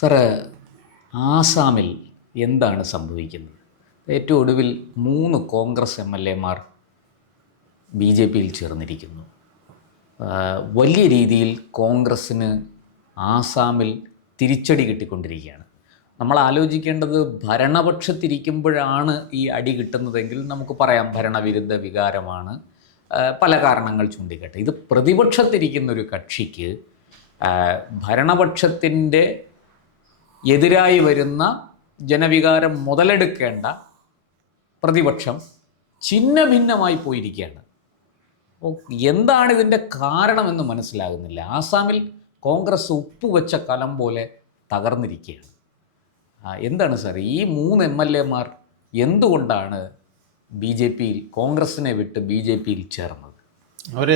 Sir, ആസാമിൽ എന്താണ് സംഭവിക്കുന്നത്? ഏറ്റവും ഒടുവിൽ 3 കോൺഗ്രസ് MLA മാർ BJP-യിൽ ചേർന്നിരിക്കുന്നു. വലിയ രീതിയിൽ കോൺഗ്രസ്സിന് ആസാമിൽ തിരിച്ചടി കിട്ടിക്കൊണ്ടിരിക്കുകയാണ്. നമ്മൾ ആലോചിക്കേണ്ടത്, ഭരണപക്ഷത്തിരിക്കുമ്പോഴാണ് ഈ അടി കിട്ടുന്നതെങ്കിൽ നമുക്ക് പറയാം ഭരണവിരുദ്ധ വികാരമാണ്, പല കാരണങ്ങൾ ചൂണ്ടിക്കാട്ടെ. ഇത് പ്രതിപക്ഷത്തിരിക്കുന്നൊരു കക്ഷിക്ക് ഭരണപക്ഷത്തിൻ്റെ എതിരായി വരുന്ന ജനവികാരം മുതലെടുക്കേണ്ട പ്രതിപക്ഷം ഛിന്ന ഭിന്നമായി പോയിരിക്കുകയാണ്. അപ്പോൾ എന്താണ് ഇതിൻ്റെ കാരണമെന്ന് മനസ്സിലാകുന്നില്ല. ആസാമിൽ കോൺഗ്രസ് ഉപ്പുവെച്ച കലം പോലെ തകർന്നിരിക്കുകയാണ്. എന്താണ് സാർ, ഈ 3 MLA-മാർ എന്തുകൊണ്ടാണ് BJP-യിൽ, കോൺഗ്രസിനെ വിട്ട് BJP-യിൽ ചേർന്നത്? അവർ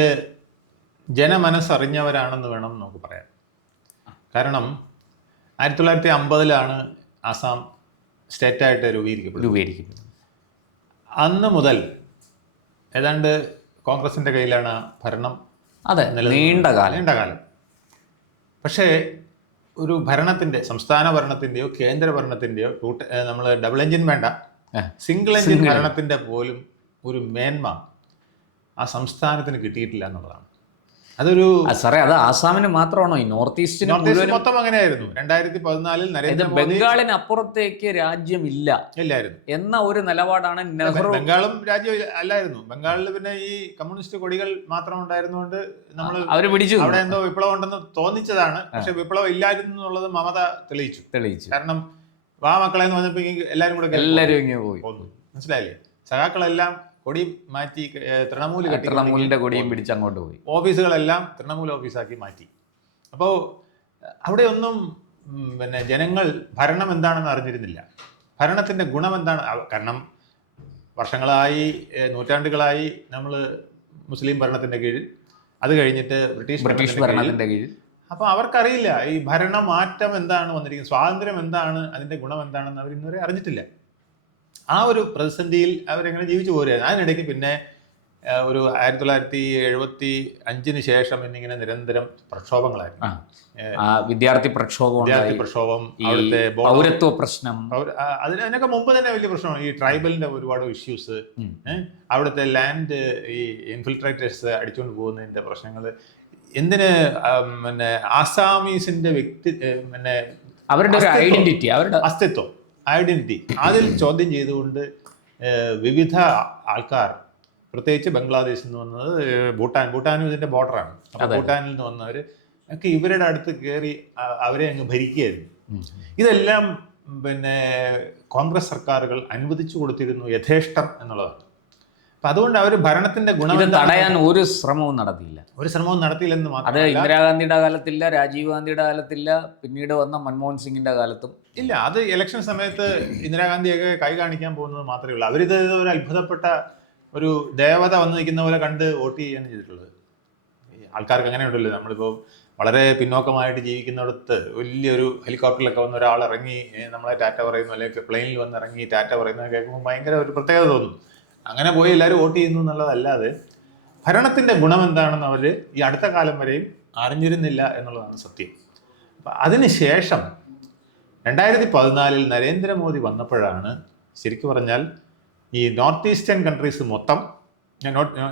ജനമനസ്സറിഞ്ഞവരാണെന്ന് വേണം നമുക്ക് പറയാം. കാരണം 1950-ലാണ് ആസാം സ്റ്റേറ്റായിട്ട് രൂപീകരിക്കപ്പെട്ടത്. അന്ന് മുതൽ ഏതാണ്ട് കോൺഗ്രസിൻ്റെ കയ്യിലാണ് ഭരണം. അതെ, നീണ്ടകാലം. പക്ഷേ ഒരു ഭരണത്തിൻ്റെ, സംസ്ഥാന ഭരണത്തിൻ്റെയോ കേന്ദ്ര ഭരണത്തിൻ്റെയോ നമ്മൾ ഡബിൾ എഞ്ചിൻ വേണ്ട, സിംഗിൾ എഞ്ചിൻ ഭരണത്തിൻ്റെ പോലും ഒരു മേന്മ ആ സംസ്ഥാനത്തിന് കിട്ടിയിട്ടില്ല എന്നുള്ളതാണ്. അതൊരു സാറേ, അത് ആസാമിന് മാത്രമാണോ? ഈ നോർത്ത് ഈസ്റ്റിന് മൊത്തം അങ്ങനെയായിരുന്നു. 2014-ൽ നരേന്ദ്രമോദി ബംഗാളിന് അപ്പുറത്തേക്ക് രാജ്യമില്ലായിരുന്നു എന്ന ഒരു നിലപാടാണ് നെഹ്റു. ബംഗാളും രാജ്യം അല്ലായിരുന്നു. ബംഗാളിൽ പിന്നെ ഈ കമ്മ്യൂണിസ്റ്റ് കൊടികൾ മാത്രം ഉണ്ടായിരുന്നുകൊണ്ട് നമ്മൾ അവർ പിടിച്ചു. അവിടെ എന്തോ വിപ്ലവം ഉണ്ടെന്ന് തോന്നിച്ചതാണ്. പക്ഷെ വിപ്ലവം ഇല്ലായിരുന്നു എന്നുള്ളത് മമത തെളിയിച്ചു. കാരണം മക്കളെ എന്ന് പറഞ്ഞപ്പോ എല്ലാവരും പോയി. മനസ്സിലായില്ലേ? സഖാക്കളെല്ലാം കൊടി മാറ്റി തൃണമൂലിന്റെ കൊടിയും പിടിച്ച് അങ്ങോട്ട് പോയി. ഓഫീസുകളെല്ലാം തൃണമൂൽ ഓഫീസാക്കി മാറ്റി. അപ്പോൾ അവിടെ ഒന്നും പിന്നെ ജനങ്ങൾ ഭരണം എന്താണെന്ന് അറിഞ്ഞിരുന്നില്ല. ഭരണത്തിൻ്റെ ഗുണം എന്താണ്? കാരണം വർഷങ്ങളായി, നൂറ്റാണ്ടുകളായി നമ്മൾ മുസ്ലിം ഭരണത്തിൻ്റെ കീഴിൽ, അത് കഴിഞ്ഞിട്ട് ബ്രിട്ടീഷ് ഭരണത്തിൻ്റെ കീഴിൽ. അപ്പോൾ അവർക്കറിയില്ല ഈ ഭരണമാറ്റം എന്താണ് വന്നിരിക്കുന്നത്, സ്വാതന്ത്ര്യം എന്താണ്, അതിൻ്റെ ഗുണം എന്താണെന്ന് അവർ ഇന്നുവരെ അറിഞ്ഞിട്ടില്ല. ആ ഒരു പ്രതിസന്ധിയിൽ അവരെങ്ങനെ ജീവിച്ചു പോരുകയാണ്. അതിനിടയ്ക്ക് പിന്നെ ഒരു 1975-ന് ശേഷം എന്നിങ്ങനെ നിരന്തരം പ്രക്ഷോഭങ്ങളായിരുന്നു. വിദ്യാർത്ഥി പ്രക്ഷോഭം, അവിടുത്തെ പൗരത്വ പ്രശ്നം, അതിനൊക്കെ മുമ്പ് തന്നെ വലിയ പ്രശ്നമാണ്. ഈ ട്രൈബലിന്റെ ഒരുപാട് ഇഷ്യൂസ്, അവിടുത്തെ ലാൻഡ് ഈ ഇൻഫിൽട്രേറ്റേഴ്സ് അടിച്ചുകൊണ്ട് പോകുന്നതിന്റെ പ്രശ്നങ്ങൾ, എന്തിന് പിന്നെ ആസാമീസിന്റെ പിന്നെ അവരുടെ ഒരു ഐഡന്റിറ്റി, അവരുടെ ഐഡന്റിറ്റി അതിൽ ചോദ്യം ചെയ്തുകൊണ്ട് വിവിധ ആൾക്കാർ, പ്രത്യേകിച്ച് ബംഗ്ലാദേശിൽ നിന്ന് വന്നത്, ഭൂട്ടാനും ഇതിന്റെ ബോർഡറാണ്. അപ്പോൾ ഭൂട്ടാനിൽ നിന്ന് വന്നവർ ഒക്കെ ഇവരുടെ അടുത്ത് കയറി അവരെ അങ്ങ് ഭരിക്കുകയായിരുന്നു. ഇതെല്ലാം പിന്നെ കോൺഗ്രസ് സർക്കാരുകൾ അനുവദിച്ചു കൊടുത്തിരുന്നു യഥേഷ്ടം എന്നുള്ളതാണ്. അപ്പം അതുകൊണ്ട് അവർ ഭരണത്തിന്റെ ഗുണം തടയാൻ ഒരു ശ്രമവും നടത്തിയില്ലെന്ന് മാത്രം. അത് ഇന്ദിരാഗാന്ധിയുടെ കാലത്തില്ല, രാജീവ് ഗാന്ധിയുടെ കാലത്തില്ല, പിന്നീട് വന്ന മൻമോഹൻ സിംഗിന്റെ കാലത്തും ഇല്ല. അത് ഇലക്ഷൻ സമയത്ത് ഇന്ദിരാഗാന്ധിയൊക്കെ കൈ കാണിക്കാൻ പോകുന്നത് മാത്രമേ ഉള്ളൂ. അവരിത് ഒരു അത്ഭുതപ്പെട്ട ഒരു ദേവത വന്ന് നിൽക്കുന്ന പോലെ കണ്ട് വോട്ട് ചെയ്യുകയാണ് ചെയ്തിട്ടുള്ളത്. ആൾക്കാർക്ക് അങ്ങനെ ഉണ്ടല്ലോ, നമ്മളിപ്പോൾ വളരെ പിന്നോക്കമായിട്ട് ജീവിക്കുന്നിടത്ത് വലിയൊരു ഹെലികോപ്റ്ററിലൊക്കെ വന്ന ഒരാൾ ഇറങ്ങി നമ്മളെ ടാറ്റ പറയുന്നു, അല്ലെങ്കിൽ പ്ലെയിനിൽ വന്ന് ഇറങ്ങി ടാറ്റ പറയുന്നത് കേൾക്കുമ്പോൾ ഭയങ്കര ഒരു പ്രത്യേകത തോന്നും. അങ്ങനെ പോയി എല്ലാവരും വോട്ട് ചെയ്യുന്നു എന്നുള്ളതല്ലാതെ ഭരണത്തിൻ്റെ ഗുണം എന്താണെന്ന് അവർ ഈ അടുത്ത കാലം വരെയും അറിഞ്ഞിരുന്നില്ല എന്നുള്ളതാണ് സത്യം. അപ്പം അതിനുശേഷം 2014-ൽ നരേന്ദ്രമോദി വന്നപ്പോഴാണ് ശരിക്കും പറഞ്ഞാൽ ഈ നോർത്ത് ഈസ്റ്റേൺ കൺട്രീസ് മൊത്തം,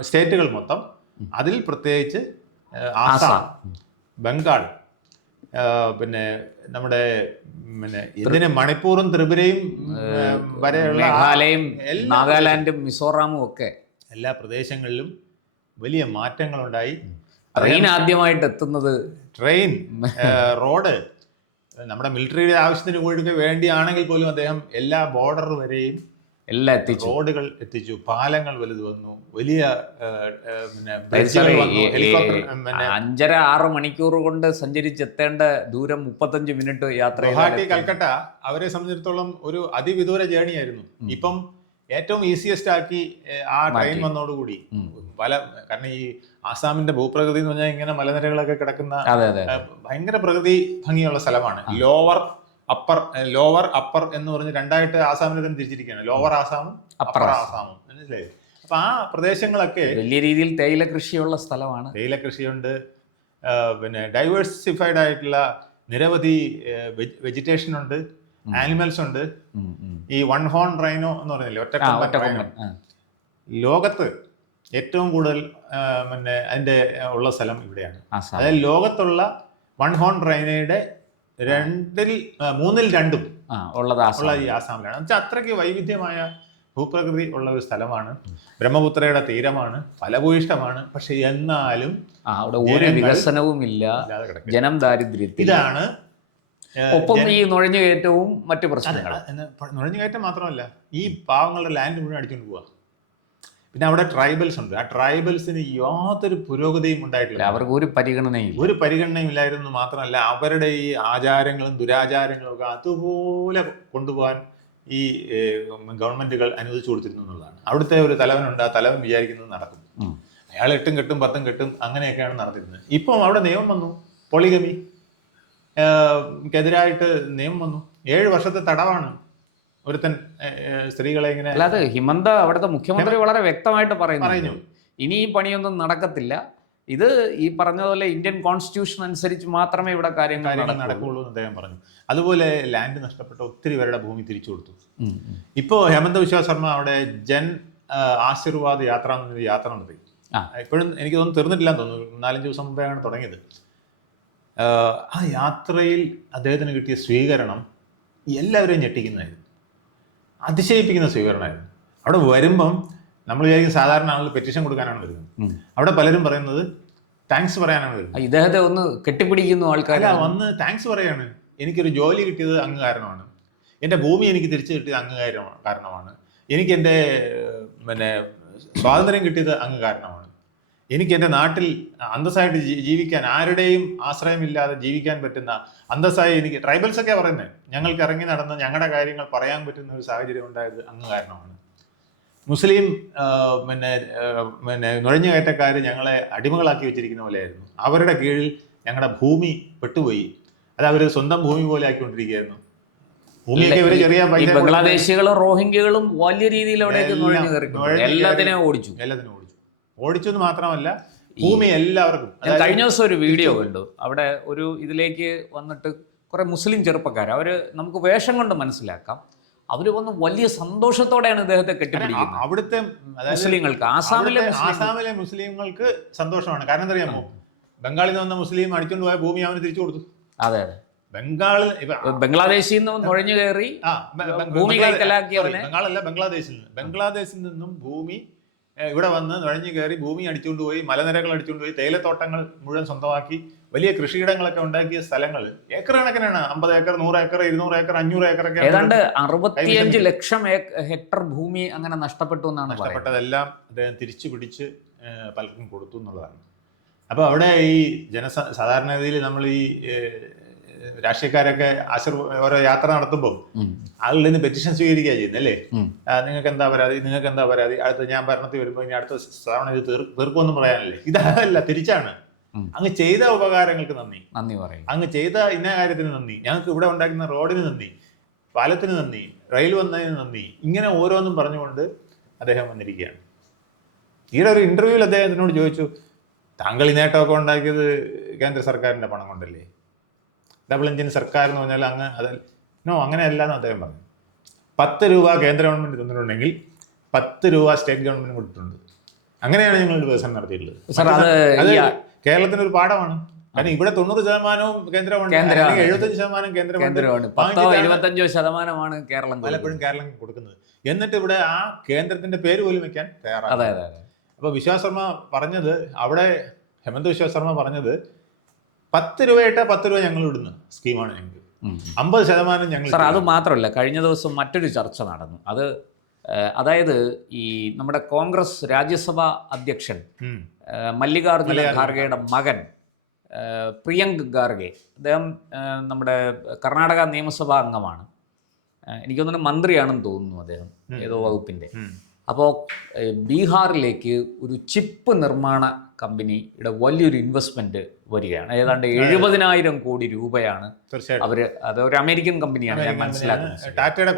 സ്റ്റേറ്റുകൾ മൊത്തം, അതിൽ പ്രത്യേകിച്ച് ആസാം, ബംഗാൾ, പിന്നെ നമ്മുടെ ഇതിന് മണിപ്പൂറും ത്രിപുരയും വരെയുള്ള മേഘാലയയും നാഗാലാൻഡും മിസോറാമും ഒക്കെ എല്ലാ പ്രദേശങ്ങളിലും വലിയ മാറ്റങ്ങളുണ്ടായി. ട്രെയിൻ ആദ്യമായിട്ട് എത്തുന്നത്, റോഡ് നമ്മുടെ മിലിറ്ററിയുടെ ആവശ്യത്തിന് കൂടി വേണ്ടിയാണെങ്കിൽ പോലും അദ്ദേഹം എല്ലാ ബോർഡർ വരെയും എല്ലാം എത്തിച്ചു, റോഡുകൾ എത്തിച്ചു, പാലങ്ങൾ വലുത് വന്നു, വലിയ 5.5-6 മണിക്കൂർ കൊണ്ട് സഞ്ചരിച്ചെത്തേണ്ട ദൂരം 35 മിനിറ്റ് യാത്ര. ഗുവാഹട്ടി കൽക്കട്ട അവരെ സംബന്ധിച്ചിടത്തോളം ഒരു അതിവിദൂര ജേണി ആയിരുന്നു. ഇപ്പം ഏറ്റവും ഈസിയസ്റ്റ് ആക്കി ആ ട്രെയിൻ വന്നതോടുകൂടി കാരണം ഈ ആസാമിന്റെ ഭൂപ്രകൃതി എന്ന് പറഞ്ഞാൽ ഇങ്ങനെ മലനിരകളൊക്കെ കിടക്കുന്ന ഭയങ്കര പ്രകൃതി ഭംഗിയുള്ള സ്ഥലമാണ്. ലോവർ അപ്പർ എന്ന് പറഞ്ഞ് രണ്ടായിട്ട് ആസാമിനെ തന്നെ തിരിച്ചിരിക്കുകയാണ്. ലോവർ ആസാമും അപ്പർ ആസാമും, മനസ്സിലായി? അപ്പൊ ആ പ്രദേശങ്ങളൊക്കെ വലിയ രീതിയിൽ തേയില കൃഷിയുള്ള സ്ഥലമാണ്. തേയില കൃഷിയുണ്ട്, പിന്നെ ഡൈവേഴ്സിഫൈഡ് ആയിട്ടുള്ള നിരവധി വെജിറ്റേഷൻ ഉണ്ട്, ആനിമൽസ് ഉണ്ട്. ഈ വൺ ഹോൺ റൈനോ എന്ന് പറഞ്ഞില്ലേ, ഒറ്റക്കൊമ്പൻ റൈനോ, ലോകത്ത് ഏറ്റവും കൂടുതൽ പിന്നെ അതിന്റെ ഉള്ള സ്ഥലം ഇവിടെയാണ്. അതായത് ലോകത്തുള്ള വൺ ഹോൺ റൈനയുടെ 2/3 ഉള്ളത് ഈ ആസാമിലാണ്. എന്നുവെച്ചാൽ അത്രയ്ക്ക് വൈവിധ്യമായ ഭൂപ്രകൃതി ഉള്ള ഒരു സ്ഥലമാണ്. ബ്രഹ്മപുത്രയുടെ തീരമാണ്, ഫലഭൂയിഷ്ടമാണ്. പക്ഷെ എന്നാലും അവിടെ ഒരു വികസനവും ഇല്ല, ജനം ദാരിദ്ര്യത്തിൽ. ഇതാണ് ഒപ്പം ഈ നുഴഞ്ഞുകയറ്റവും മറ്റു പ്രശ്നങ്ങൾ. നുഴഞ്ഞുകയറ്റം മാത്രമല്ല, ഈ പാവങ്ങളുടെ ലാൻഡ് മുഴുവൻ അടിച്ചുകൊണ്ട് പോവുക. പിന്നെ അവിടെ ട്രൈബൽസ് ഉണ്ട്. ആ ട്രൈബൽസിന് യാതൊരു പുരോഗതിയും ഉണ്ടായിട്ടില്ല. അവർക്ക് ഒരു പരിഗണനയും ഇല്ലായിരുന്നു. മാത്രമല്ല അവരുടെ ഈ ആചാരങ്ങളും ദുരാചാരങ്ങളും ഒക്കെ അതുപോലെ കൊണ്ടുപോകാൻ ഈ ഗവൺമെന്റുകൾ അനുവദിച്ചു കൊടുത്തിരുന്നു എന്നുള്ളതാണ്. അവിടുത്തെ ഒരു തലവനുണ്ട്, ആ തലവൻ വിചാരിക്കുന്നത് നടക്കും. അയാൾ 8 കെട്ടും 10 കെട്ടും അങ്ങനെയൊക്കെയാണ് നടത്തിയിരുന്നത്. ഇപ്പം അവിടെ നിയമം വന്നു, പോളിഗമി ക്കെതിരായിട്ട് നിയമം വന്നു. 7 വർഷത്തെ തടവാണ് ഒരുത്തൻ സ്ത്രീകളെ ഇങ്ങനെ. അല്ലാതെ ഹിമന്ത അവിടുത്തെ മുഖ്യമന്ത്രി വളരെ വ്യക്തമായിട്ട് പറഞ്ഞു, ഇനി ഈ പണിയൊന്നും നടക്കത്തില്ല, ഇത് ഈ പറഞ്ഞതുപോലെ ഇന്ത്യൻ കോൺസ്റ്റിറ്റ്യൂഷൻ അനുസരിച്ച് മാത്രമേ ഇവിടെ കാര്യങ്ങൾ നടക്കുള്ളൂ എന്ന് അദ്ദേഹം പറഞ്ഞു. അതുപോലെ ലാൻഡ് നഷ്ടപ്പെട്ട ഒത്തിരി പേരുടെ ഭൂമി തിരിച്ചു കൊടുത്തു. ഇപ്പോൾ ഹേമന്ത ബിശ്വ ശർമ്മ അവിടെ ജൻ ആശീർവാദ് യാത്ര എന്നൊരു യാത്ര നടത്തി. ഇപ്പോഴും എനിക്ക് തോന്നുന്നു തീർന്നിട്ടില്ലാന്ന് തോന്നുന്നു, 4-5 ദിവസം മുമ്പാണ് തുടങ്ങിയത്. ആ യാത്രയിൽ അദ്ദേഹത്തിന് കിട്ടിയ സ്വീകരണം എല്ലാവരെയും ഞെട്ടിക്കുന്നതായിരുന്നു, അതിശയിപ്പിക്കുന്ന സ്വീകരണമായിരുന്നു. അവിടെ വരുമ്പം നമ്മൾ വിചാരിക്കും സാധാരണ ആളുകൾ പെറ്റീഷൻ കൊടുക്കാനാണ് വരുന്നത്. അവിടെ പലരും പറയുന്നത് താങ്ക്സ് പറയാനാണ് വരുന്നത്. ഇദ്ദേഹത്തെ ഒന്ന് കെട്ടിപ്പിടിക്കുന്നു ആൾക്കാർ. വന്ന് താങ്ക്സ് പറയാണ്, എനിക്കൊരു ജോലി കിട്ടിയത് അങ്ങ് കാരണമാണ്, എൻ്റെ ഭൂമി എനിക്ക് തിരിച്ചു കിട്ടിയത് അങ്ങ് കാരണമാണ്, എനിക്ക് എൻ്റെ പിന്നെ സ്വാതന്ത്ര്യം കിട്ടിയത് അങ്ങ് കാരണമാണ്, എനിക്ക് എൻ്റെ നാട്ടിൽ അന്തസ്സായിട്ട് ജീവിക്കാൻ, ആരുടെയും ആശ്രയമില്ലാതെ ജീവിക്കാൻ പറ്റുന്ന അന്തസ്സായി എനിക്ക്, ട്രൈബൽസൊക്കെ പറയുന്നത്, ഞങ്ങൾക്ക് ഇറങ്ങി നടന്ന് ഞങ്ങളുടെ കാര്യങ്ങൾ പറയാൻ പറ്റുന്ന ഒരു സാഹചര്യം ഉണ്ടായത് അങ്ങ് കാരണമാണ്. മുസ്ലിം പിന്നെ നുഴഞ്ഞുകയറ്റക്കാർ ഞങ്ങളെ അടിമകളാക്കി വെച്ചിരിക്കുന്ന പോലെയായിരുന്നു. അവരുടെ കീഴിൽ ഞങ്ങളുടെ ഭൂമി പെട്ടുപോയി, അത് അവർ സ്വന്തം ഭൂമി പോലെ ആക്കിക്കൊണ്ടിരിക്കുകയായിരുന്നു. ഭൂമിയൊക്കെ ഇവര് ചെറിയ ബംഗ്ലാദേശികളും റോഹിംഗ്യകളും വലിയ രീതിയിൽ എല്ലാത്തിനെയും ഓടിച്ചു എന്ന് മാത്രമല്ല ഭൂമി എല്ലാവർക്കും. കഴിഞ്ഞ ദിവസം ഒരു വീഡിയോ കണ്ടു, അവിടെ ഒരു ഇതിലേക്ക് വന്നിട്ട് കുറെ മുസ്ലിം ചെറുപ്പക്കാർ, അവര് നമുക്ക് വേഷം കൊണ്ട് മനസ്സിലാക്കാം, അവര് വന്ന് വലിയ സന്തോഷത്തോടെയാണ് ഇദ്ദേഹത്തെ കെട്ടിപ്പിടിക്കുന്നത്. അവിടുത്തെ മുസ്ലിങ്ങൾക്ക്, ആസാമിലെ മുസ്ലിങ്ങൾക്ക് സന്തോഷമാണ്. കാരണം എന്താ അറിയാമോ, ബംഗാളിൽ നിന്ന് വന്ന മുസ്ലിം അടിച്ചുകൊണ്ട് പോയ ഭൂമി അവന് തിരിച്ചു കൊടുത്തു. അതെ, ബംഗ്ലാദേശിൽ നിന്ന് നുഴഞ്ഞു കയറി ഭൂമി കൈക്കലാക്കിയവനെ, ബംഗ്ലാദേശിൽ നിന്നും ഭൂമി ഇവിടെ വന്ന് നുഴഞ്ഞു കയറി ഭൂമി അടിച്ചുകൊണ്ട് പോയി, മലനിരകൾ അടിച്ചുകൊണ്ട് പോയി, തേയിലത്തോട്ടങ്ങൾ മുഴുവൻ സ്വന്തമാക്കി വലിയ കൃഷിയിടങ്ങളൊക്കെ ഉണ്ടാക്കിയ സ്ഥലങ്ങൾ ഏക്കർ കണക്കിനാണ്. 50 ഏക്കർ, 100 ഏക്കർ, 200 ഏക്കർ, 500 ഏക്കർ ഒക്കെ, ഏതാണ്ട് 65 ലക്ഷം ഹെക്ടർ ഭൂമി അങ്ങനെ നഷ്ടപ്പെട്ടു എന്നാണ്. നഷ്ടപ്പെട്ടതെല്ലാം അദ്ദേഹം തിരിച്ചു പിടിച്ച് പലർക്കും കൊടുത്തു എന്നുള്ളതാണ്. അപ്പോൾ അവിടെ ഈ സാധാരണഗതിയിൽ നമ്മൾ ഈ രാഷ്ട്രീയക്കാരൊക്കെ ഓരോ യാത്ര നടത്തുമ്പോൾ ആളുകളിൽ നിന്ന് പെറ്റീഷൻ സ്വീകരിക്കുക ചെയ്യുന്നത് അല്ലേ, നിങ്ങൾക്ക് എന്താ പരാതി, അടുത്ത ഞാൻ ഭരണത്തിൽ വരുമ്പോൾ ഇനി അടുത്ത തവണ ഇത് തീർക്കുമെന്നും പറയാനല്ലേ. ഇതല്ല, തിരിച്ചാണ്. അങ്ങ് ചെയ്ത ഉപകാരങ്ങൾക്ക് നന്ദി പറയും, അങ്ങ് ചെയ്ത ഇന്ന കാര്യത്തിന് നന്ദി, ഞങ്ങൾക്ക് ഇവിടെ ഉണ്ടാക്കുന്ന റോഡിന് നന്ദി, പാലത്തിന് നന്ദി, റെയിൽ വന്നതിന് നന്ദി, ഇങ്ങനെ ഓരോന്നും പറഞ്ഞുകൊണ്ട് അദ്ദേഹം വന്നിരിക്കുകയാണ്. ഈയിടെ ഒരു ഇന്റർവ്യൂവിൽ അദ്ദേഹത്തിനോട് ചോദിച്ചു, താങ്കൾ ഈ നേട്ടമൊക്കെ ഉണ്ടാക്കിയത് കേന്ദ്ര സർക്കാരിന്റെ പണം കൊണ്ടല്ലേ, ഡബിൾ എഞ്ചിൻ സർക്കാർ എന്ന് പറഞ്ഞാൽ അങ്ങ് അങ്ങനെയല്ല എന്ന് അദ്ദേഹം പറഞ്ഞു. 10 രൂപ കേന്ദ്ര ഗവൺമെന്റ് തന്നിട്ടുണ്ടെങ്കിൽ 10 രൂപ സ്റ്റേറ്റ് ഗവൺമെന്റ് കൊടുത്തിട്ടുണ്ട്. അങ്ങനെയാണ് ഞങ്ങൾ വികസനം നടത്തിയിട്ടുള്ളത്. അത് കേരളത്തിന് ഒരു പാഠമാണ്. കാരണം ഇവിടെ 90% കേന്ദ്ര ഗവൺമെന്റ്, 75% കേന്ദ്ര ഗവൺമെന്റ്, 25% കേരളം പലപ്പോഴും കേരളം കൊടുക്കുന്നത്. എന്നിട്ട് ഇവിടെ ആ കേന്ദ്രത്തിന്റെ പേര് പോലും വെക്കാൻ തയ്യാറാണ്. അപ്പൊ വിശ്വാസ് ശർമ്മ പറഞ്ഞത്, അവിടെ ഹേമന്ത് ബിശ്വ ശർമ്മ പറഞ്ഞത് 10 രൂപ ഇട്ടാൽ 10 രൂപ ഞങ്ങൾ ഇടുന്ന സ്കീമാണ് ഞങ്ങൾക്ക്, 50% ഞങ്ങൾ. സാർ, അത് മാത്രമല്ല, കഴിഞ്ഞ ദിവസം മറ്റൊരു ചർച്ച നടന്നു. അതായത് ഈ നമ്മുടെ കോൺഗ്രസ് രാജ്യസഭാ അധ്യക്ഷൻ മല്ലികാർജുന ഖാർഗെയുടെ മകൻ പ്രിയങ്ക് ഖാർഗെ, അദ്ദേഹം നമ്മുടെ കർണാടക നിയമസഭാ അംഗമാണ്, എനിക്ക് തോന്നുന്നു മന്ത്രിയാണെന്ന് തോന്നുന്നു അദ്ദേഹം, ഏതോ വകുപ്പിൻ്റെ. അപ്പോൾ ബീഹാറിലേക്ക് ഒരു ചിപ്പ് നിർമ്മാണ കമ്പനിയുടെ വലിയൊരു ഇൻവെസ്റ്റ്മെന്റ് വരികയാണ്. ഏതാണ്ട് 70,000 കോടി രൂപയാണ് അവര്, അത് ഒരു അമേരിക്കൻ കമ്പനിയാണ് ഞാൻ മനസ്സിലാക്കുന്നത്, ടാറ്റയുടെ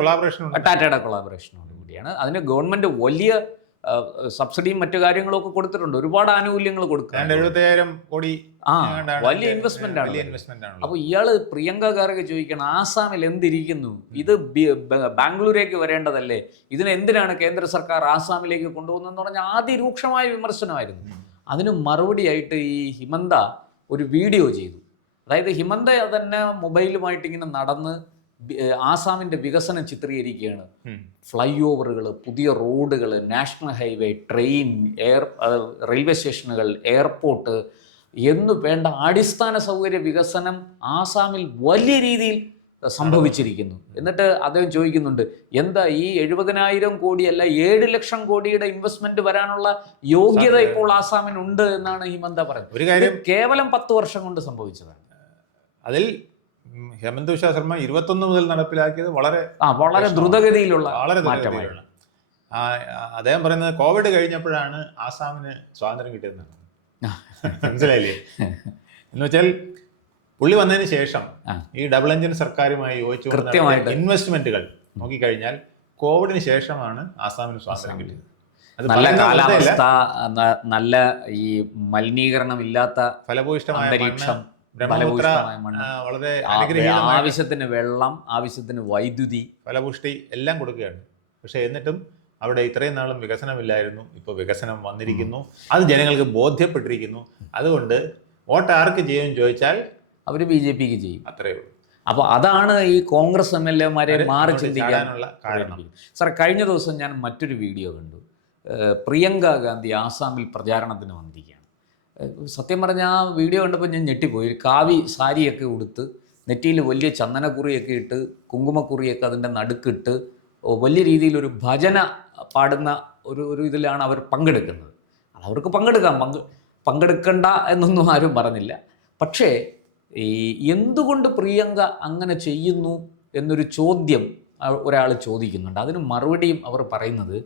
കൊളാബറേഷനോട് കൂടിയാണ്. അതിന് ഗവൺമെന്റ് വലിയ സബ്സിഡിയും മറ്റു കാര്യങ്ങളും ഒക്കെ കൊടുത്തിട്ടുണ്ട്, ഒരുപാട് ആനുകൂല്യങ്ങൾ കൊടുക്കുന്നുണ്ട്. 75,000 കോടി വലിയ ഇൻവെസ്റ്റ്മെന്റ് ആണ്. ഇൻവെസ്റ്റ്മെന്റ് ആണ്. അപ്പോൾ ഇയാള് പ്രിയങ്ക ഖാർഗെ ചോദിക്കണം, ആസാമിൽ എന്തിരിക്കുന്നു, ഇത് ബാംഗ്ലൂരേക്ക് വരേണ്ടതല്ലേ, ഇതിന് എന്തിനാണ് കേന്ദ്ര സർക്കാർ ആസാമിലേക്ക് കൊണ്ടുപോകുന്നതെന്ന് പറഞ്ഞാൽ അതിരൂക്ഷമായ വിമർശനമായിരുന്നു. അതിന് മറുപടിയായിട്ട് ഈ ഹിമന്ത ഒരു വീഡിയോ ചെയ്തു. അതായത് ഹിമന്ത തന്നെ മൊബൈലുമായിട്ട് ഇങ്ങനെ നടന്ന് ആസാമിൻ്റെ വികസനം ചിത്രീകരിക്കുകയാണ്. ഫ്ലൈ ഓവറുകൾ, പുതിയ റോഡുകൾ, നാഷണൽ ഹൈവേ, ട്രെയിൻ, റെയിൽവേ സ്റ്റേഷനുകൾ, എയർപോർട്ട് എന്നു വേണ്ട അടിസ്ഥാന സൗകര്യ വികസനം ആസാമിൽ വലിയ രീതിയിൽ സംഭവിച്ചിരിക്കുന്നു. എന്നിട്ട് അദ്ദേഹം ചോദിക്കുന്നുണ്ട്, എന്താ ഈ 70,000 കോടിയല്ല 7 ലക്ഷം കോടിയുടെ ഇൻവെസ്റ്റ്മെന്റ് വരാനുള്ള യോഗ്യത ഇപ്പോൾ ആസാമിനുണ്ട് എന്നാണ് ഹിമന്ത പറഞ്ഞത്. ഒരു കാര്യം കേവലം 10 വർഷം കൊണ്ട് സംഭവിച്ചതാണ്. അതിൽ ഹേമന്ത് ബിശ്വ ശർമ്മ 21 മുതൽ നടപ്പിലാക്കിയത് വളരെ ദ്രുതഗതിയിലുള്ള മാറ്റമായിരുന്നു. അദ്ദേഹം പറയുന്നത് കോവിഡ് കഴിഞ്ഞപ്പോഴാണ് ആസാമിന് സ്വാതന്ത്ര്യം കിട്ടിയതെന്നാണ്. മനസ്സിലായില്ലേ? എന്ന് വെച്ചാൽ പുള്ളി വന്നതിന് ശേഷം ഈ ഡബിൾ എഞ്ചിൻ സർക്കാരുമായി യോജിച്ചുകൊണ്ട് ഇൻവെസ്റ്റ്മെന്റുകൾ നോക്കിക്കഴിഞ്ഞാൽ കോവിഡിന് ശേഷമാണ് ആസാമിന് സ്വാതന്ത്ര്യം കിട്ടിയത്. നല്ല കാലാവസ്ഥ, നല്ല ഈ മലിനീകരണം ഇല്ലാത്ത ഫലഭൂയിഷ്ടമായ അന്തരീക്ഷം, വളരെ ആവശ്യത്തിന് വെള്ളം, ആവശ്യത്തിന് വൈദ്യുതി, ഫലപുഷ്ടി എല്ലാം കൊടുക്കുകയാണ്. പക്ഷെ എന്നിട്ടും അവിടെ ഇത്രയും നാളും വികസനമില്ലായിരുന്നു. ഇപ്പോൾ വികസനം വന്നിരിക്കുന്നു, അത് ജനങ്ങൾക്ക് ബോധ്യപ്പെട്ടിരിക്കുന്നു. അതുകൊണ്ട് വോട്ട് ആർക്ക് ചെയ്യുമെന്ന് ചോദിച്ചാൽ അവർ BJPക്ക് ചെയ്യും, അത്രയേ ഉള്ളൂ. അപ്പോൾ അതാണ് ഈ കോൺഗ്രസ് MLA-മാരെ മാറി ചിന്തിക്കാനുള്ള കാരണം. സാർ, കഴിഞ്ഞ ദിവസം ഞാൻ മറ്റൊരു വീഡിയോ കണ്ടു. പ്രിയങ്ക ഗാന്ധി ആസാമിൽ പ്രചാരണത്തിന് വന്നിരിക്കുകയാണ്. സത്യം പറഞ്ഞാൽ ആ വീഡിയോ കണ്ടപ്പോൾ ഞാൻ ഞെട്ടിപ്പോയി. ഒരു കാവി സാരിയൊക്കെ ഉടുത്ത്, നെറ്റിയിൽ വലിയ ചന്ദനക്കുറിയൊക്കെ ഇട്ട്, കുങ്കുമക്കുറിയൊക്കെ അതിൻ്റെ നടുക്കിട്ട് വലിയ രീതിയിലൊരു ഭജന പാടുന്ന ഒരു ഇതിലാണ് അവർ പങ്കെടുക്കുന്നത്. അതവർക്ക് പങ്കെടുക്കണ്ട എന്നൊന്നും ആരും പറഞ്ഞില്ല. പക്ഷേ ഈ എന്തുകൊണ്ട് പ്രിയങ്ക അങ്ങനെ ചെയ്യുന്നു എന്നൊരു ചോദ്യം ഒരാൾ ചോദിക്കുന്നുണ്ട്. അതിന് മറുപടിയും അവർ പറയുന്നത്,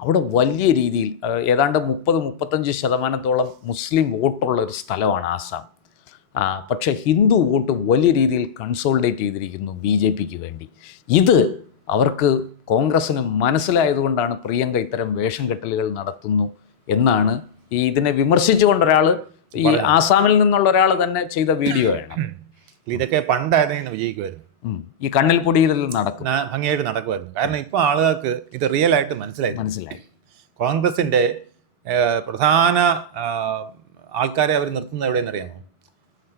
അവിടെ വലിയ രീതിയിൽ ഏതാണ്ട് 30-35% മുസ്ലിം വോട്ടുള്ള ഒരു സ്ഥലമാണ് ആസാം. പക്ഷേ ഹിന്ദു വോട്ട് വലിയ രീതിയിൽ കൺസോളിഡേറ്റ് ചെയ്തിരിക്കുന്നു BJPക്ക് വേണ്ടി. ഇത് അവർക്ക് കോൺഗ്രസ്സിന് മനസ്സിലായതുകൊണ്ടാണ് പ്രിയങ്ക ഇത്തരം വേഷം കെട്ടലുകൾ നടത്തുന്നു എന്നാണ് ഇതിനെ വിമർശിച്ചുകൊണ്ടൊരാൾ, ഈ ആസാമിൽ നിന്നുള്ള ഒരാൾ തന്നെ ചെയ്ത വീഡിയോ ആണ്. ഇതൊക്കെ പണ്ടായിരുന്നു വിജയിക്കുമായിരുന്നു. ഈ കണ്ണിൽ പൊടിയിൽ നടക്കും, ഭംഗിയായിട്ട് നടക്കുമായിരുന്നു. കാരണം ഇപ്പോൾ ആളുകൾക്ക് ഇത് റിയൽ ആയിട്ട് മനസ്സിലായി. കോൺഗ്രസിൻ്റെ പ്രധാന ആൾക്കാരെ അവർ നിർത്തുന്നത് എവിടെയെന്ന് അറിയാമോ?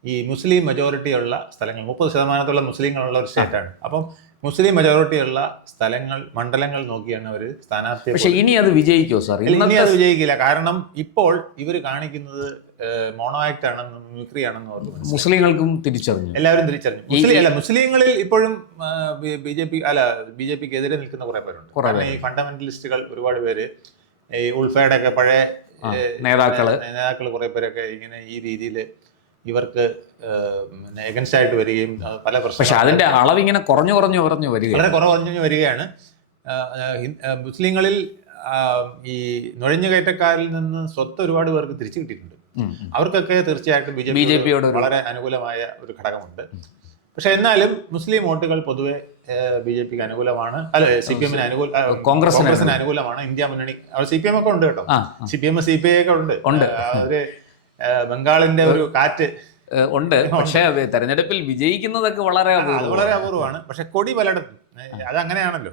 ഈ മുസ്ലിം മെജോറിറ്റി ഉള്ള സ്ഥലങ്ങൾ, 30% മുസ്ലിങ്ങളുള്ള ഒരു സ്റ്റേറ്റാണ്. അപ്പം മുസ്ലിം മെജോറിറ്റി ഉള്ള സ്ഥലങ്ങൾ, മണ്ഡലങ്ങൾ നോക്കിയാണ് അവർ സ്ഥാനാർത്ഥി. പക്ഷേ ഇനി അത് വിജയിക്കുമോ സാർ? ഇനി അത് വിജയിക്കില്ല. കാരണം ഇപ്പോൾ ഇവർ കാണിക്കുന്നത് മോണോ ആക്ട് ആണെന്നും മിമിക്രി ആണെന്നും അവർക്ക് മുസ്ലിങ്ങൾക്കും തിരിച്ചറിഞ്ഞു, എല്ലാവരും തിരിച്ചറിഞ്ഞു. മുസ്ലിങ്ങളിൽ ഇപ്പോഴും BJPക്ക് എതിരെ നിൽക്കുന്ന കുറെ പേരുണ്ട്. കാരണം ഈ ഫണ്ടമെന്റലിസ്റ്റുകൾ ഒരുപാട് പേര്, ഈ ഉൾഫയുടെ ഒക്കെ പഴയ നേതാക്കൾ കുറെ പേരൊക്കെ ഇങ്ങനെ ഈ രീതിയിൽ ഇവർക്ക് എഗൻസ്റ്റ് ആയിട്ട് വരികയും പല പ്രശ്നങ്ങളും. പക്ഷെ അതിന്റെ അളവ് ഇങ്ങനെ കുറഞ്ഞു വരികയാണ്. മുസ്ലിങ്ങളിൽ ഈ നുഴഞ്ഞുകയറ്റക്കാരിൽ നിന്ന് സ്വത്ത് ഒരുപാട് പേർക്ക് തിരിച്ചു കിട്ടിയിട്ടുണ്ട്. അവർക്കൊക്കെ തീർച്ചയായിട്ടും BJPയോട് വളരെ അനുകൂലമായ ഒരു ഘടകമുണ്ട്. പക്ഷെ എന്നാലും മുസ്ലിം വോട്ടുകൾ പൊതുവെ BJPക്ക് അനുകൂലമാണ്, CPM-ന് കോൺഗ്രസിന് അനുകൂലമാണ്. ഇന്ത്യ മുന്നണി, CPM ഒക്കെ ഉണ്ട് കേട്ടോ, CPM CPI ഒക്കെ ഉണ്ട്. അവര് ബംഗാളിന്റെ ഒരു കാറ്റ് ഉണ്ട്. പക്ഷേ തെരഞ്ഞെടുപ്പിൽ വിജയിക്കുന്നതൊക്കെ വളരെ അപൂർവമാണ്. പക്ഷെ കൊടി പലയിടത്തും അതങ്ങനെയാണല്ലോ.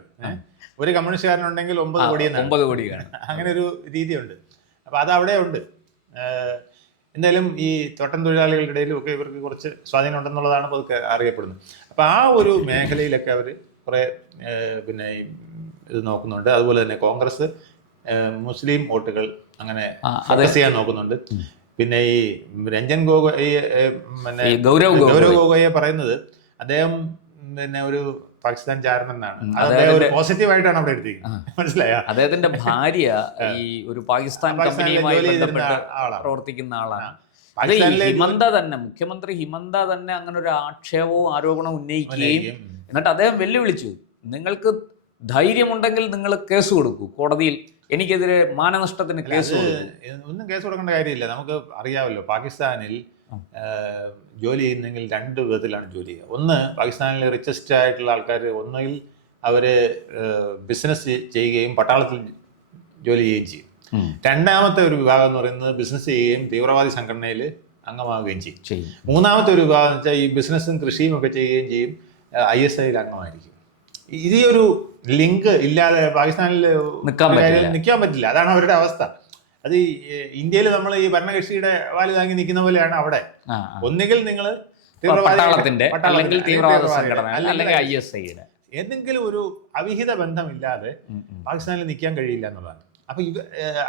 ഒരു കമ്മ്യൂണിസ്റ്റുകാരനുണ്ടെങ്കിൽ 9 കോടിയാണ്. അങ്ങനെ ഒരു രീതിയുണ്ട്. അപ്പൊ അത് അവിടെ ഉണ്ട്. എന്തായാലും ഈ തോട്ടം തൊഴിലാളികളുടെ ഇടയിലും ഒക്കെ ഇവർക്ക് കുറച്ച് സ്വാധീനം ഉണ്ടെന്നുള്ളതാണ് പതുക്കെ അറിയപ്പെടുന്നത്. അപ്പൊ ആ ഒരു മേഖലയിലൊക്കെ അവർ കുറെ പിന്നെ ഇത് നോക്കുന്നുണ്ട്. അതുപോലെ തന്നെ കോൺഗ്രസ് മുസ്ലിം വോട്ടുകൾ അങ്ങനെ ഫോക്കസ് ചെയ്യാൻ നോക്കുന്നുണ്ട്. പിന്നെ ഈ രഞ്ജൻ ഗൊഗോയ്, പിന്നെ ഗൗരവ് ഗൊഗോയെ പറയുന്നത് അദ്ദേഹം പിന്നെ ഒരു പാകിസ്ഥാൻ ചാരനെന്നാണ്. അത് പോസിറ്റീവായിട്ടാണ് അവിടെ എടുത്തിരിക്കുന്നത്. മനസ്സിലായോ? അദ്ദേഹത്തിന്റെ ഭാര്യ ഈ ഒരു പാകിസ്ഥാൻ കമ്പനിയുമായി ബന്ധപ്പെട്ട് പ്രവർത്തിക്കുന്ന ആളാണ്. അത് ഹിമന്ത തന്നെ, മുഖ്യമന്ത്രി ഹിമന്ത തന്നെ അങ്ങനെ ഒരു ആക്ഷേപവും ആരോപണവും ഉന്നയിക്കുകയും എന്നിട്ട് അദ്ദേഹം വെല്ലുവിളിച്ചു, നിങ്ങൾക്ക് ധൈര്യമുണ്ടെങ്കിൽ നിങ്ങൾ കേസ് കൊടുക്കൂ കോടതിയിൽ, എനിക്കെതിരെ മാനനഷ്ടത്തിന് കേസ്. ഒന്നും കേസ് കൊടുക്കേണ്ട കാര്യമില്ല. നമുക്ക് അറിയാമല്ലോ, പാകിസ്ഥാനിൽ ജോലി ചെയ്യുന്നെങ്കിൽ 2 വിധത്തിലാണ് ജോലി ചെയ്യുക. ഒന്ന്, പാകിസ്ഥാനിലെ റിച്ചസ്റ്റ് ആയിട്ടുള്ള ആൾക്കാർ ഒന്നുകിൽ അവർ ബിസിനസ് ചെയ്യുകയും പട്ടാളത്തിൽ ജോലി ചെയ്യുകയും ചെയ്യും. രണ്ടാമത്തെ ഒരു വിഭാഗം എന്ന് പറയുന്നത് ബിസിനസ് ചെയ്യുകയും തീവ്രവാദി സംഘടനയിൽ അംഗമാവുകയും ചെയ്യും. മൂന്നാമത്തെ ഒരു വിഭാഗം എന്ന് വെച്ചാൽ ഈ ബിസിനസ്സും കൃഷിയും ഒക്കെ ചെയ്യുകയും ചെയ്യും, ISIൽ അംഗമായിരിക്കും. ഈ ഒരു ലിങ്ക് ഇല്ലാതെ പാകിസ്ഥാനിൽ നിൽക്കാൻ പറ്റില്ല. അതാണ് അവരുടെ അവസ്ഥ. അത് ഇന്ത്യയിൽ നമ്മൾ ഈ ഭരണകക്ഷിയുടെ വാല് താങ്ങി നിൽക്കുന്ന പോലെയാണ് അവിടെ. ഒന്നുകിൽ നിങ്ങൾ എന്തെങ്കിലും ഒരു അവിഹിത ബന്ധമില്ലാതെ പാകിസ്ഥാനിൽ നിൽക്കാൻ കഴിയില്ല എന്നുള്ളതാണ്. അപ്പൊ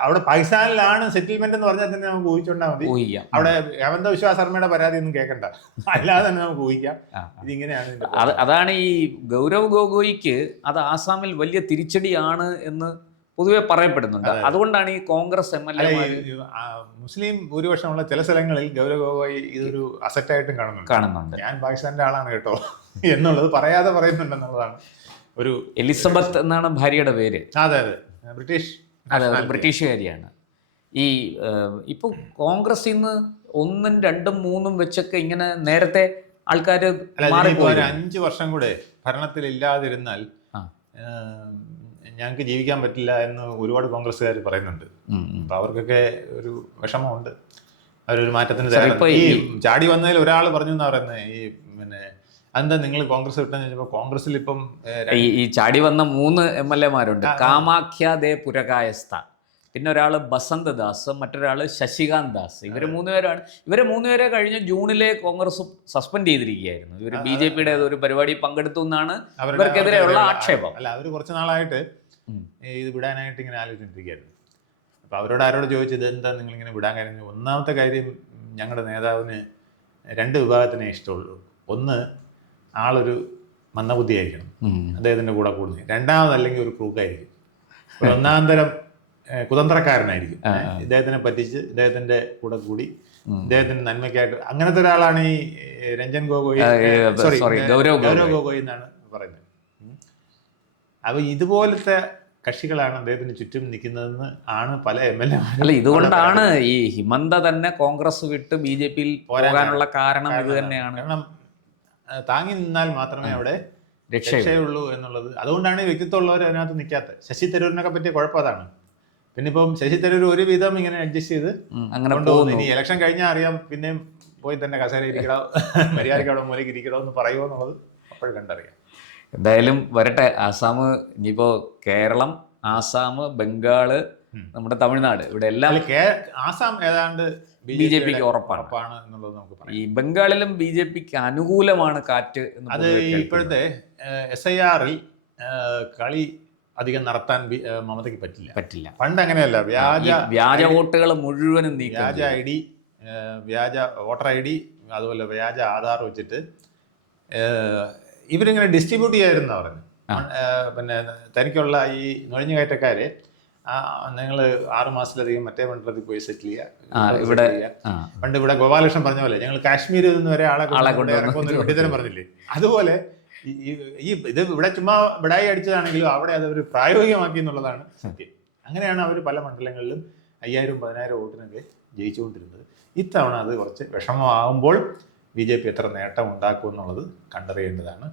അവിടെ പാകിസ്ഥാനിലാണ് സെറ്റിൽമെന്റ് എന്ന് പറഞ്ഞാൽ തന്നെ നമുക്ക് ഊഹിച്ചോണ്ടാൽ മതി. അവിടെ ഹേമന്ത വിശ്വ ശർമ്മയുടെ പരാതി ഒന്നും കേൾക്കണ്ട, അല്ലാതെ തന്നെ നമുക്ക് ഊഹിക്കാം ഇതിങ്ങനെയാണ്. അതാണ് ഈ ഗൗരവ് ഗൊഗോയിക്ക് അത് ആസാമിൽ വലിയ തിരിച്ചടിയാണ് എന്ന് പൊതുവെ പറയപ്പെടുന്നുണ്ട്. അതുകൊണ്ടാണ് ഈ കോൺഗ്രസ് MLA മുസ്ലിം ഭൂരിപക്ഷമുള്ള ചില സ്ഥലങ്ങളിൽ ഗൗരവ് ഗൊഗോയി ഇതൊരു അസറ്റായിട്ടും കാണുന്നുണ്ട്. ഞാൻ പാകിസ്ഥാന്റെ ആളാണ് കേട്ടോ എന്നുള്ളത് പറയാതെ പറയുന്നുണ്ടെന്നുള്ളതാണ്. ഒരു എലിസബത്ത് എന്നാണ് ഭാര്യയുടെ പേര്. അതെ, ബ്രിട്ടീഷുകാരിയാണ്. ഈ ഇപ്പോൾ കോൺഗ്രസിൽ നിന്ന് 1, 2, 3 വെച്ചൊക്കെ ഇങ്ങനെ നേരത്തെ ആൾക്കാർ 5 വർഷം കൂടെ ഭരണത്തിലില്ലാതിരുന്നാൽ ഞങ്ങൾക്ക് ജീവിക്കാൻ പറ്റില്ല എന്ന് ഒരുപാട് കോൺഗ്രസ്സുകാർ പറയുന്നുണ്ട്. അപ്പൊ അവർക്കൊക്കെ ഒരു വിഷമമുണ്ട്. അവരൊരു മാറ്റത്തിന് ഈ ചാടി വന്നതിൽ ഒരാൾ പറഞ്ഞു എന്നാ പറയുന്നത്, ഈ അതെന്താ നിങ്ങൾ കോൺഗ്രസ് വിട്ടെന്ന് ചോദിച്ചപ്പോൾ കോൺഗ്രസിൽ ഇപ്പം ഈ ചാടി വന്ന 3 MLA കാമാഖ്യ ദേ പുരകായസ്ഥ, പിന്നെ ഒരാൾ ബസന്ത് ദാസ്, മറ്റൊരാൾ ശശികാന്ത് ദാസ്. ഇവർ 3 പേരാണ്. ഇവരെ 3 പേരെ കഴിഞ്ഞ ജൂണിലെ കോൺഗ്രസ് സസ്പെൻഡ് ചെയ്തിരിക്കുകയായിരുന്നു. ഇവർ BJPയുടെ ഒരു പരിപാടി പങ്കെടുത്തു എന്നാണ് ഇവർക്കെതിരെയുള്ള ആക്ഷേപം. അല്ല, അവർ കുറച്ച് നാളായിട്ട് ഇത് വിടാനായിട്ട് ഇങ്ങനെ ആലോചിച്ചിരിക്കുകയായിരുന്നു. അപ്പൊ ആരോട് ചോദിച്ചത് എന്താ നിങ്ങളിങ്ങനെ വിടാൻ കാര്യം? ഒന്നാമത്തെ കാര്യം, ഞങ്ങളുടെ നേതാവിന് 2 വിഭാഗത്തിനെ ഇഷ്ടമുള്ളൂ. ഒന്ന്, ആളൊരു മന്ദബുദ്ധിയായിരിക്കണം, അദ്ദേഹത്തിന്റെ കൂടെ കൂടുന്നത്. രണ്ടാമതല്ലെങ്കിൽ ഒരു ക്രൂക്കായിരിക്കും, ഒന്നാം തരം കുതന്ത്രക്കാരനായിരിക്കും. ഇദ്ദേഹത്തിനെ പറ്റിച്ച് ഇദ്ദേഹത്തിന്റെ കൂടെ കൂടി ഇദ്ദേഹത്തിന്റെ നന്മയ്ക്കായിട്ട് അങ്ങനത്തെ ഒരാളാണ് ഈ രഞ്ജൻ ഗൊഗോയി, ഗൗരവ് ഗൊഗോയി എന്നാണ് പറയുന്നത്. അപ്പൊ ഇതുപോലത്തെ കക്ഷികളാണ് അദ്ദേഹത്തിന് ചുറ്റും നിൽക്കുന്നതെന്ന് ആണ് പല MLA. അല്ല, ഇതുകൊണ്ടാണ് ഈ ഹിമന്ത തന്നെ കോൺഗ്രസ് വിട്ട് BJPയിൽ പോകാനുള്ള കാരണം ഇത് തന്നെയാണ്. കാരണം താങ്ങി നിന്നാൽ മാത്രമേ അവിടെ രക്ഷയുള്ളൂ എന്നുള്ളത്. അതുകൊണ്ടാണ് ഈ വ്യക്തിത്വമുള്ളവർ അതിനകത്ത് നിൽക്കാത്തത്. ശശി തരൂരിനൊക്കെ പറ്റിയ കുഴപ്പം അതാണ്. പിന്നെ ഇപ്പം ശശി തരൂർ ഒരുവിധം ഇങ്ങനെ അഡ്ജസ്റ്റ് ചെയ്ത് കൊണ്ടുപോകുന്നു. ഇനി ഇലക്ഷൻ കഴിഞ്ഞാൽ അറിയാം, പിന്നെയും പോയി തന്നെ കസേര ഇരിക്കണോ, മര്യാദയ്ക്ക് അവിടെ മൂലയ്ക്ക് ഇരിക്കണോ എന്ന് പറയുമോ എന്നുള്ളത് അപ്പോഴും കണ്ടറിയാം. എന്തായാലും വരട്ടെ. ആസാം, ഇനിയിപ്പോ കേരളം, ആസാം, ബംഗാള്, നമ്മുടെ തമിഴ്നാട്, ഇവിടെ എല്ലാം ആസാം ഏതാണ്ട് BJPക്ക് ഉറപ്പാണ് എന്നുള്ളത് നമുക്ക് പറയാം. ഈ ബംഗാളിലും BJPക്ക് അനുകൂലമാണ് കാറ്റ്. അത് ഇപ്പോഴത്തെ SIRൽ കളി അധികം നടത്താൻ മമതയ്ക്ക് പറ്റില്ല. പണ്ട് അങ്ങനെയല്ല. വ്യാജ വോട്ടുകൾ മുഴുവനും വ്യാജ ID, വ്യാജ വോട്ടർ ID, അതുപോലെ വ്യാജ ആധാർ വെച്ചിട്ട് ഇവരിങ്ങനെ ഡിസ്ട്രിബ്യൂട്ട് ചെയ്യായിരുന്നു പറഞ്ഞു. പിന്നെ തനിക്കുള്ള ഈ നുഴഞ്ഞുകയറ്റക്കാരെ നിങ്ങൾ 6 മാസത്തിലധികം മറ്റേ മണ്ഡലത്തിൽ പോയി സെറ്റിൽ ചെയ്യുക. പണ്ട് ഇവിടെ ഗോപാലകൃഷ്ണൻ പറഞ്ഞ പോലെ ഞങ്ങൾ കാശ്മീരിൽ നിന്ന് വരെ ആളെ കൊണ്ട് വെട്ടിത്തരം പറഞ്ഞില്ലേ, അതുപോലെ ഇത് ഇവിടെ ചുമ്മാ ബിടായി അടിച്ചതാണെങ്കിലും അവിടെ അത് അവർ പ്രായോഗികമാക്കി എന്നുള്ളതാണ് സത്യം. അങ്ങനെയാണ് അവർ പല മണ്ഡലങ്ങളിലും 5000, 10000 വോട്ടിനൊക്കെ ജയിച്ചുകൊണ്ടിരുന്നത്. ഇത്തവണ അത് കുറച്ച് വിഷമമാകുമ്പോൾ BJP എത്ര നേട്ടം ഉണ്ടാക്കും എന്നുള്ളത് കണ്ടറിയേണ്ടതാണ്.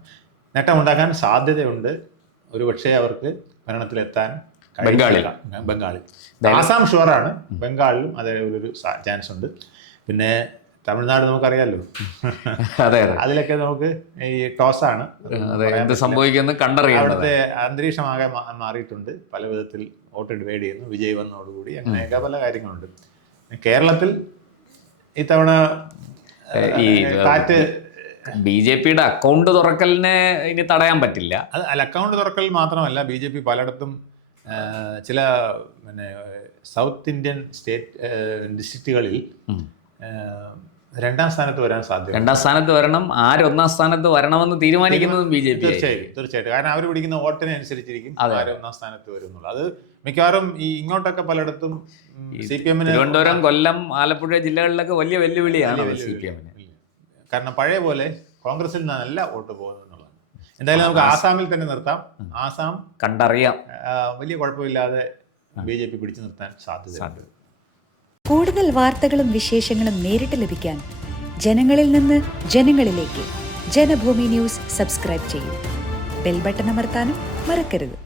നേട്ടം ഉണ്ടാക്കാൻ സാധ്യതയുണ്ട്. ഒരുപക്ഷെ അവർക്ക് ഭരണത്തിലെത്താൻ ബംഗാളിൽ ആസാം ഷുവറാണ്, ബംഗാളിലും അതേപോലൊരു ചാൻസ് ഉണ്ട്. പിന്നെ തമിഴ്നാട് നമുക്കറിയാമല്ലോ, അതിലൊക്കെ നമുക്ക് ഈ ടോസാണ്, സംഭവിക്കുന്നത് കണ്ടറിയാം. അവിടുത്തെ അന്തരീക്ഷമാകെ മാറിയിട്ടുണ്ട്. പല വിധത്തിൽ വോട്ട് ഡിവൈഡ് ചെയ്യുന്നു വിജയ് വന്നതോടുകൂടി. അങ്ങനെയൊക്കെ പല കാര്യങ്ങളുണ്ട്. കേരളത്തിൽ ഇത്തവണ ഈ കാറ്റ് BJPയുടെ അക്കൗണ്ട് തുറക്കലിനെ ഇനി തടയാൻ പറ്റില്ല. അല്ല, അക്കൗണ്ട് തുറക്കൽ മാത്രമല്ല, BJP പലയിടത്തും ചില സൗത്ത് ഇന്ത്യൻ ഡിസ്ട്രിക്റ്റുകളിൽ 2ാം സ്ഥാനത്ത് വരാൻ സാധ്യത. 2ാം സ്ഥാനത്ത് വരണം. 1ാം സ്ഥാനത്ത് വരണമെന്ന് തീരുമാനിക്കുന്നതും BJP. തീർച്ചയായിട്ടും. കാരണം അവർ പിടിക്കുന്ന വോട്ടിനെ അനുസരിച്ചിരിക്കും 1ാം സ്ഥാനത്ത് വരും എന്നുള്ളത്. അത് മിക്കവാറും ഈ ഇങ്ങോട്ടൊക്കെ പലയിടത്തും CPM, തിരുവനന്തപുരം, കൊല്ലം, ആലപ്പുഴ ജില്ലകളിലൊക്കെ വലിയ വെല്ലുവിളിയാണ് CPM. കാരണം പഴയ പോലെ കോൺഗ്രസിൽ നിന്നല്ല വോട്ട് പോകുന്നത് എന്നുള്ളതാണ്. എന്തായാലും നമുക്ക് ആസാമിൽ തന്നെ നിർത്താം. ആസാം കണ്ടറിയാം, വലിയ കുഴപ്പമില്ലാതെ BJP പിടിച്ചു നിർത്താൻ സാധ്യതയുണ്ട്. കൂടുതൽ വാർത്തകളും വിശേഷങ്ങളും നേരിട്ട് ലഭിക്കാൻ ജനങ്ങളിൽ നിന്ന് ജനങ്ങളിലേക്ക് ജനഭൂമി ന്യൂസ് സബ്സ്ക്രൈബ് ചെയ്യൂ. ബെൽ ബട്ടൺ അമർത്താനും മറക്കരുത്.